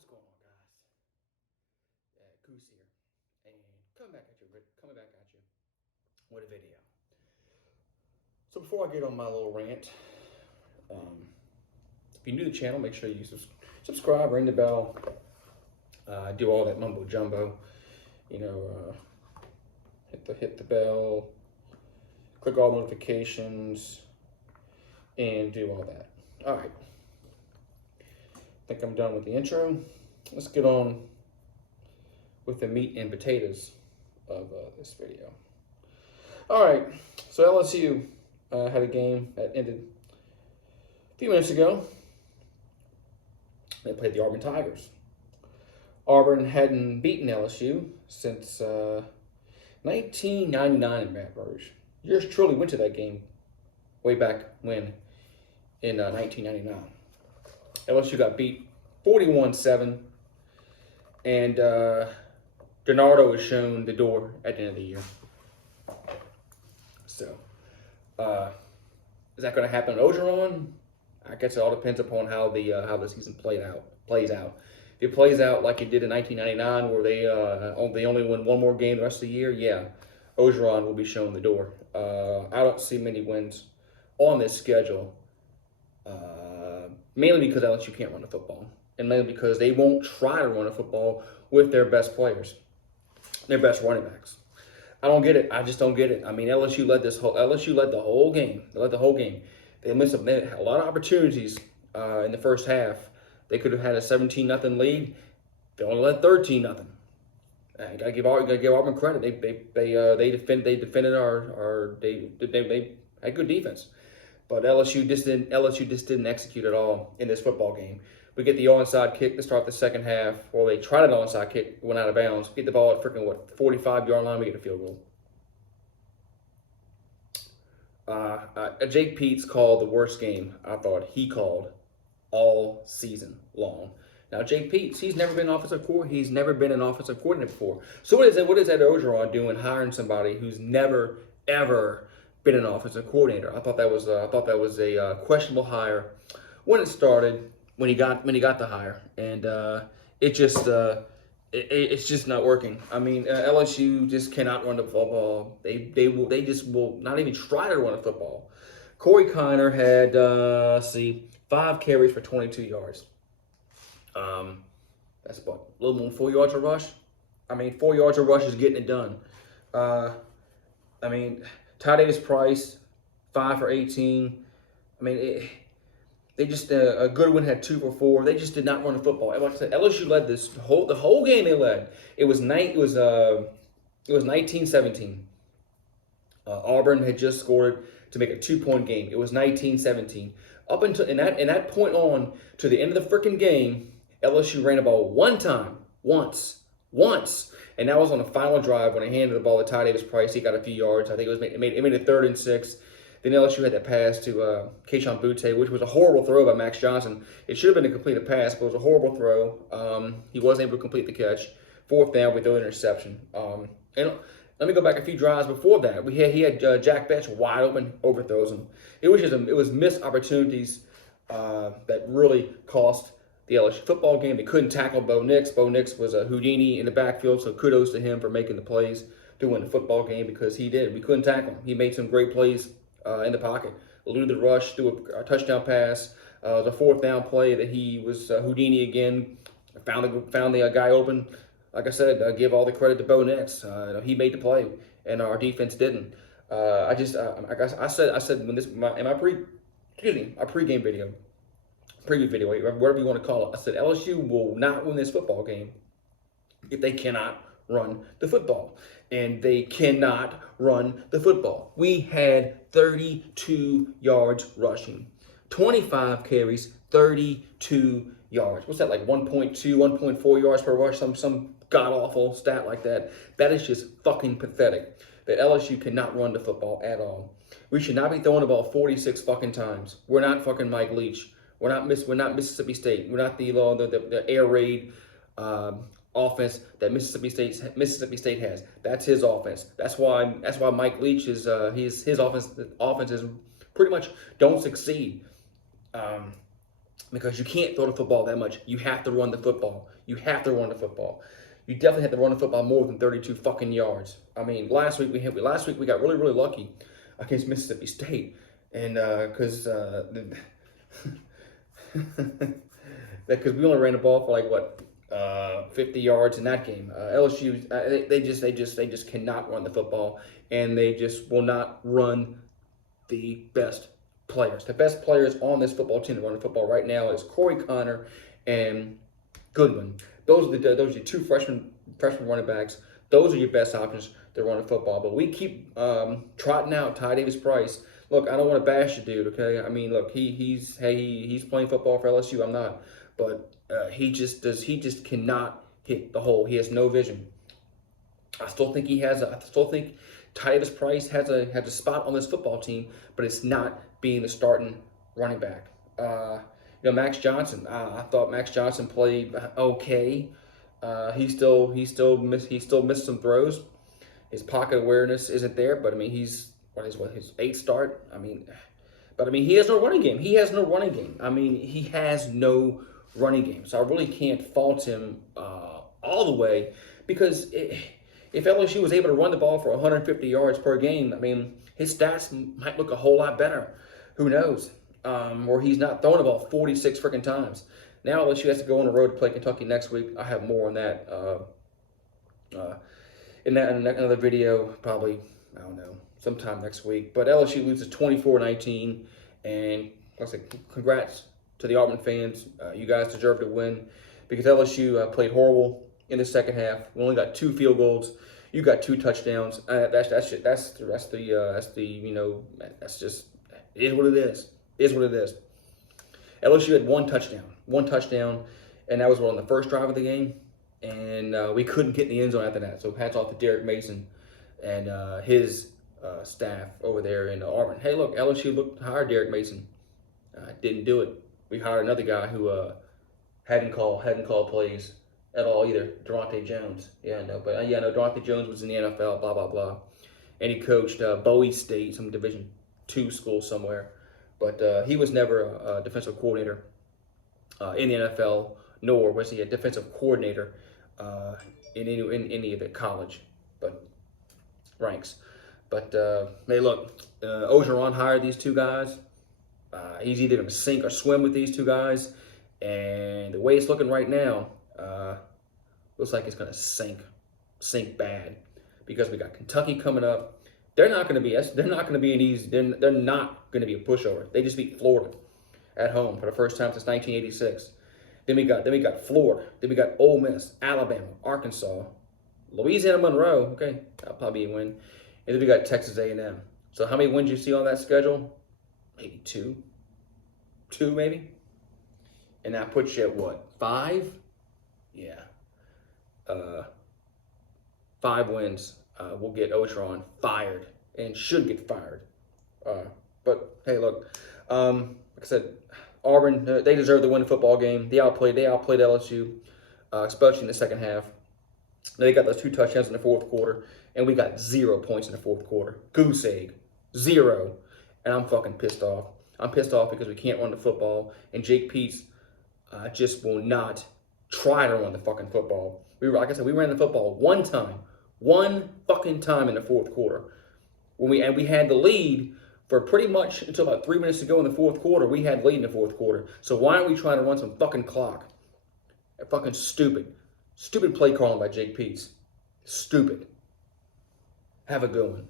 What's going on, guys? Goose here, and coming back at you with a video. So before I get on my little rant, if you're new to the channel, make sure you subscribe, ring the bell, do all that mumbo jumbo. Hit the bell, click all notifications, and do all that. All right. I think I'm done with the intro. Let's get on with the meat and potatoes of this video. All right, so LSU had a game that ended a few minutes ago. They played the Auburn Tigers. Auburn hadn't beaten LSU since 1999 in Baton Rouge. Yours truly went to that game way back when in 1999. LSU got beat 41-7, and Donardo was shown the door at the end of the year. So, is that going to happen at Ogeron? I guess it all depends upon how the season plays out. If it plays out like it did in 1999, where they only win one more game the rest of the year, yeah, Ogeron will be shown the door. I don't see many wins on this schedule. Mainly because LSU can't run the football, and mainly because they won't try to run the football with their best players, their best running backs. I don't get it. I just don't get it. I mean, LSU led the whole game. They led the whole game. They missed a lot of opportunities in the first half. They could have had a 17-0 lead. They only led 13-0. You gotta give Auburn credit. They had good defense. But LSU just didn't execute at all in this football game. We get the onside kick to start the second half. Well, they tried an onside kick, went out of bounds. Get the ball at freaking 45-yard line. We get a field goal. Jake Peetz called the worst game I thought he called all season long. Now, Jake Peetz, he's never been an offensive coordinator. He's never been an offensive coordinator before. So what is Ed Ogeron doing hiring somebody who's never ever been an offensive coordinator? I thought that was a questionable hire when it started, when he got the hire, and it's just not working. I mean, LSU just cannot run the football. They just will not even try to run a football. Corey Kiner had 5 carries for 22 yards. That's about a little more than 4 yards a rush. I mean, 4 yards a rush is getting it done. I mean, Ty Davis-Price, 5 for 18. I mean, Goodwin had 2 for 4. They just did not run the football. Like I said, LSU led the whole game. They led. It was 19-17. Auburn had just scored to make a 2-point game. It was 19-17. Up until in that point on to the end of the freaking game, LSU ran the ball one time, once. And that was on the final drive when they handed the ball to Ty Davis-Price. He got a few yards. I think it made it 3rd and 6. Then LSU had that pass to Keyshawn Butte, which was a horrible throw by Max Johnson. It should have been a completed pass, but it was a horrible throw. He wasn't able to complete the catch. 4th down, we threw an interception. And let me go back a few drives before that. He had Jack Betch wide open, overthrows him. It was missed opportunities that really cost the LSU football game. They couldn't tackle Bo Nix. Bo Nix was a Houdini in the backfield, so kudos to him for making the plays to win the football game, because he did. We couldn't tackle him. He made some great plays in the pocket. Eluded the rush, threw a touchdown pass. The 4th down play that he was Houdini again. Found the guy open. Like I said, give all the credit to Bo Nix. He made the play, and our defense didn't. I said when my pregame video, preview video, whatever you want to call it, I said LSU will not win this football game if they cannot run the football. And they cannot run the football. We had 32 yards rushing, 25 carries, 32 yards. What's that, like 1.2, 1.4 yards per rush? Some god-awful stat like that. That is just fucking pathetic. That LSU cannot run the football at all. We should not be throwing the ball 46 fucking times. We're not fucking Mike Leach. We're not Mississippi State. We're not the air raid offense that Mississippi State has. That's his offense. That's why Mike Leach is his offenses pretty much don't succeed. because you can't throw the football that much. You have to run the football. You have to run the football. You definitely have to run the football more than 32 fucking yards. I mean, last week we got really really lucky against Mississippi State, and because because we only ran the ball for like what 50 yards in that game. LSU they just cannot run the football, and they just will not run the best players. The best players on this football team to run the football right now is Corey Connor and Goodwin. Those are your two freshman running backs. Those are your best options to run the football. But we keep trotting out Ty Davis Price. Look, I don't want to bash the dude, okay? I mean, look, he's playing football for LSU. I'm not, but he just cannot hit the hole. He has no vision. I still think Ty Davis Price has a spot on this football team, but it's not being the starting running back. Max Johnson. I thought Max Johnson played okay. He still missed some throws. His pocket awareness isn't there, but I mean his 8th start. I mean, he has no running game. He has no running game. I mean, he has no running game. So I really can't fault him all the way, because if LSU was able to run the ball for 150 yards per game, I mean, his stats might look a whole lot better. Who knows? Or he's not throwing the ball 46 freaking times. Now LSU has to go on the road to play Kentucky next week. I have more on that in another video, probably, I don't know, sometime next week. But LSU loses 24-19, and like I said, congrats to the Auburn fans. You guys deserve to win, because LSU played horrible in the second half. We only got 2 field goals. You got 2 touchdowns. That's just it is what it is. It is what it is. LSU had one touchdown, and that was on the first drive of the game, and we couldn't get in the end zone after that. So hats off to Derek Mason and his staff over there in Auburn. Hey, look, LSU looked to hire Derek Mason. Didn't do it. We hired another guy who hadn't called plays at all either, Durante Jones. Durante Jones was in the NFL, blah, blah, blah. And he coached Bowie State, some Division II school somewhere. But he was never a defensive coordinator in the NFL, nor was he a defensive coordinator in any of the college ranks. But hey, look, Orgeron hired these 2 guys. He's either going to sink or swim with these 2 guys. And the way it's looking right now, looks like it's going to sink bad, because we got Kentucky coming up. They're not going to be an easy. They're not going to be a pushover. They just beat Florida at home for the first time since 1986. Then we got Florida. Then we got Ole Miss, Alabama, Arkansas, Louisiana Monroe. Okay, that'll probably be a win. And then we got Texas A&M. So how many wins you see on that schedule? Maybe 2 maybe. And that puts you at what? 5? Yeah. 5 wins. Will get Orgeron fired, and should get fired. But hey, look, like I said, Auburn, they deserve to win the football game. They outplayed LSU, especially in the second half. They got those 2 touchdowns in the fourth quarter, and we got 0 points in the fourth quarter. Goose egg, 0. And I'm fucking pissed off. I'm pissed off because we can't run the football, and Jake Peetz just will not try to run the fucking football. Like I said, we ran the football one fucking time in the fourth quarter. We had the lead for pretty much until about 3 minutes to go in the fourth quarter. We had the lead in the fourth quarter. So why aren't we trying to run some fucking clock? Fucking stupid. Stupid play calling by Jake Peetz. Stupid. Have a good one.